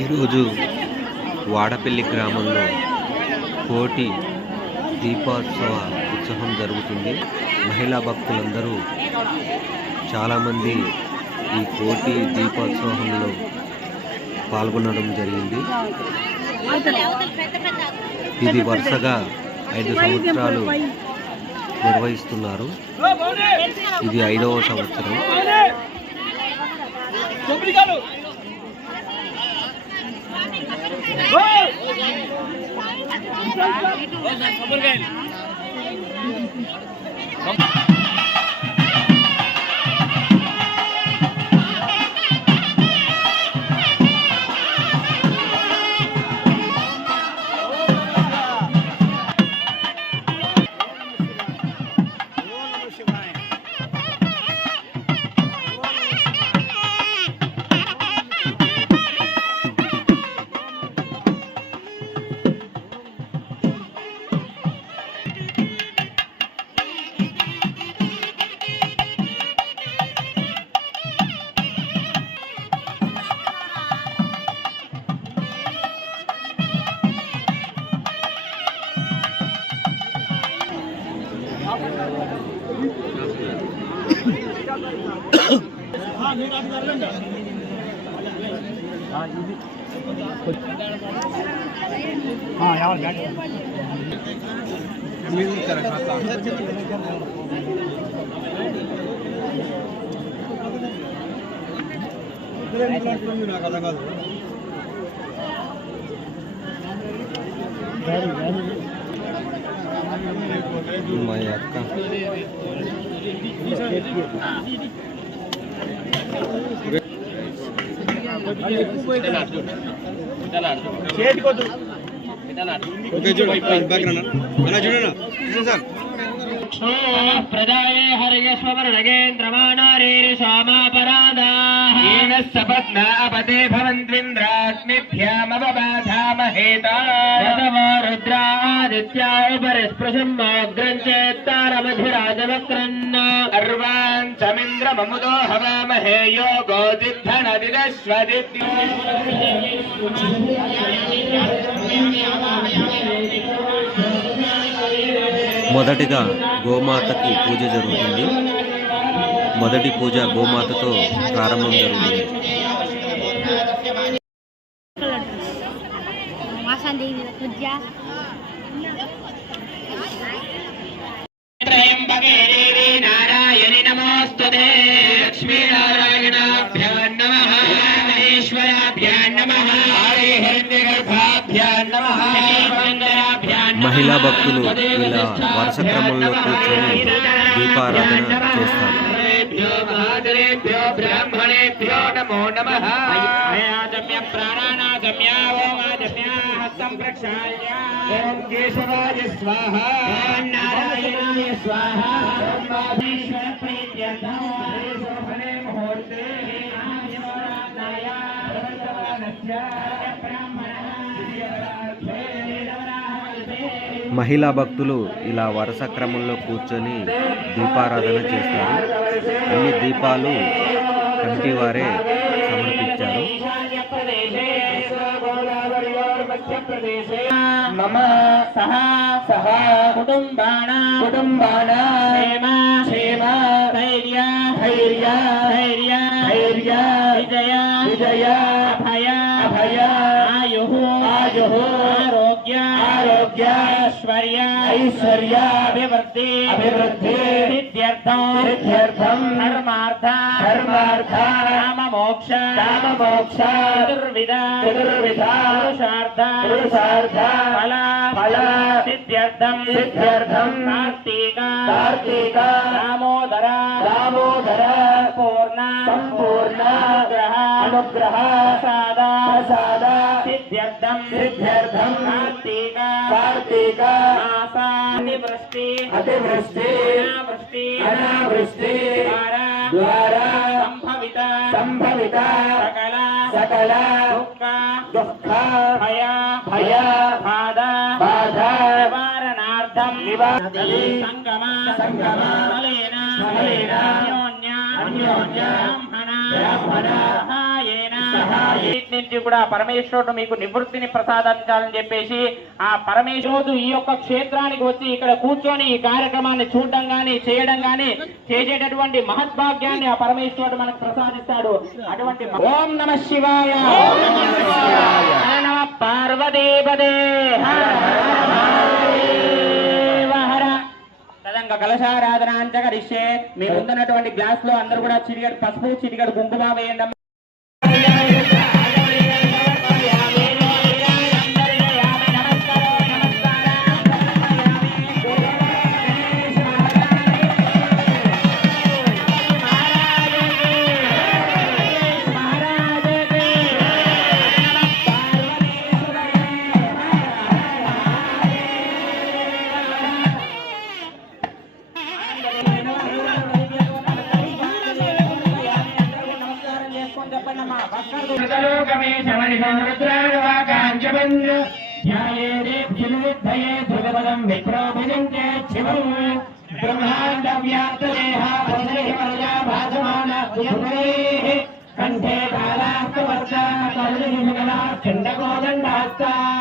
ఈరోజు వాడపల్లి గ్రామంలో కోటి దీపోత్సవ ఉత్సవం జరుగుతుంది. మహిళా భక్తులందరూ చాలామంది ఈ కోటి దీపోత్సవంలో పాల్గొనడం జరిగింది. ఇది వరుసగా ఐదు సంవత్సరాలు నిర్వహిస్తున్నారు. ఇది ఐదవ సంవత్సరం. खबर మా అక్క ప్రజాయే హరియస్వర నగేంద్రమాణారే సోమాపరాధా సపత్నాపతే భవంద్వింద్రాగ్నిభ్యామవబాధామహేతా రుద్రా उपरिस्पृशन्मोऽग्रम् चेत्तारमधिराजवक्रन्न अर्वान् समिन्द्रममुदो हवामहे यो మొదటిగా గోమాతకి పూజ జరుగుతుంది మొదటి పూజ గోమాతతో ప్రారంభం జరుగుతుంది మహిళా భక్తులు ఇలా వరుస క్రమంలో కూర్చొని దీపారాధన చేస్తారు. స్వాహ. మహిళా భక్తులు ఇలా వరుస క్రమంలో కూర్చొని దీపారాధన చేస్తారు. అన్ని దీపాలు కమిటీ వారే సమర్పించారు. మమ సహ సహ కుటుంబానా కుటుంబానా క్షేమ క్షేమ ధైర్య ధైర్య ధైర్య ధైర్య. ఐశ్వర్య ఐశ్వర్య అభివృద్ధి అభివృద్ధి సిద్ధ్యర్థం సిద్ధ్యర్థం ధర్మార్థ ధర్మార్థ కామ మోక్ష కామ మోక్ష చతుర్విధ చతుర్విధ పురుషార్థ పురుషార్థ ఫల सिद्ध्यर्थम। सिद्ध्यर्थम। कार्तिका। कार्तिका। पूर्ण संपूर्ण अनुग्रह। अनुग्रह। प्रसाद। प्रसाद। सिद्ध्यर्थम। सिद्ध्यर्थम। कार्तिका। कार्तिका। अतिवृष्टि। वृष्टि अनावृष्टि। द्वारा। द्वारा। संभविता। संभविता। सकला। सकला। दुःख। भया। भया। भादा సంగమ సంగమ ఫలేన ఫలేన అన్యోన్య అన్యోన్య బ్రాహ్మణ బ్రాహ్మణ సహాయేన. సహాయ. వీటి నుంచి కూడా పరమేశ్వరుడు మీకు నివృత్తిని ప్రసాదించాలని చెప్పేసి ఆ పరమేశ్వరుడు ఈ యొక్క క్షేత్రానికి వచ్చి ఇక్కడ కూర్చొని ఈ కార్యక్రమాన్ని చూడడం గాని చేయడం గాని చేసేటటువంటి మహద్భాగ్యాన్ని ఆ పరమేశ్వరుడు మనకు ప్రసాదిస్తాడు. అటువంటి ఓం నమ శివాయ. పార్వదేవదే తదంక కలశారాధన అంచకరిస్తే మీ ముందున్నటువంటి గ్లాస్లో అందరూ కూడా చిరిగడు పసుపు చిరిగడు కుంకుమ వేయండి కంఠే కాళాస్తవర్షా చండగోదండాస్తా ప్రయచ్చందు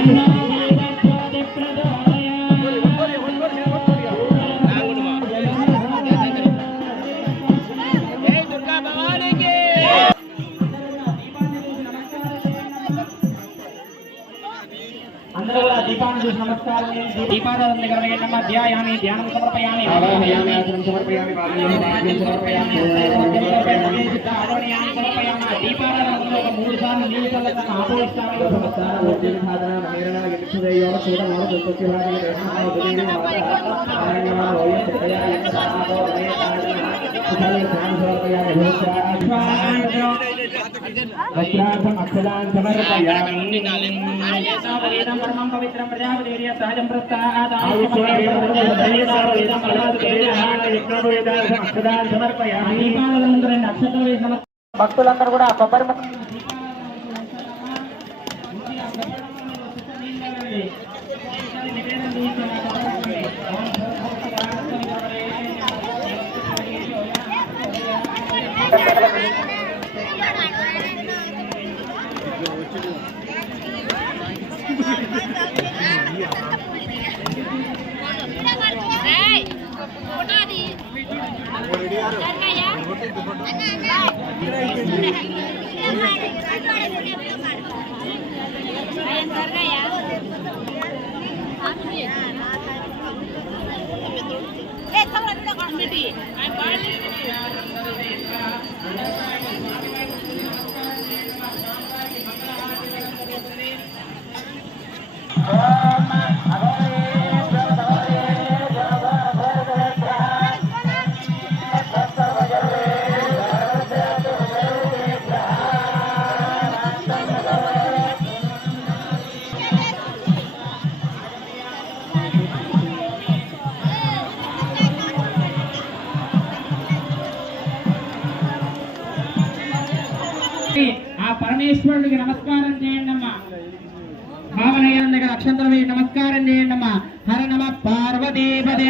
అందరూ వేయండమ్మా. ధ్యాయామి ధ్యానం సమర్పయామి ఆవాహయామి ఆసనం సమర్పయామి పాదయామి పాద్యం సమర్పయామి నైవేద్యం సమర్పయామి సిద్ధ ఆరోణయామి సమర్పయామి దీపారాధనలో ఒక మూడు సార్లు నీళ్ళు చల్లగా ఆపోయిస్తాను నమస్కారం ఓం సాధన నమేరణ యక్షదేయో శూడమాన దుర్పతి భాగి దేహమాన ఉదయం మాత ఆరణ్యమాన ఓయ సత్యయ సాధో వనే సాధన వజ్రాసం అక్షరాన్ సమర్పయామి వేదం పరమం పవిత్రం ప్రజాపతిర్య సహజం భక్తులందరూ కూడా కొబ్బరి ముక్క ఈశ్వరుడికి నమస్కారం చేయండి అమ్మా. భావనయ్య దగ్గర అక్షంతరం నమస్కారం చేయండి అమ్మా. హర నమ పార్వతీపదే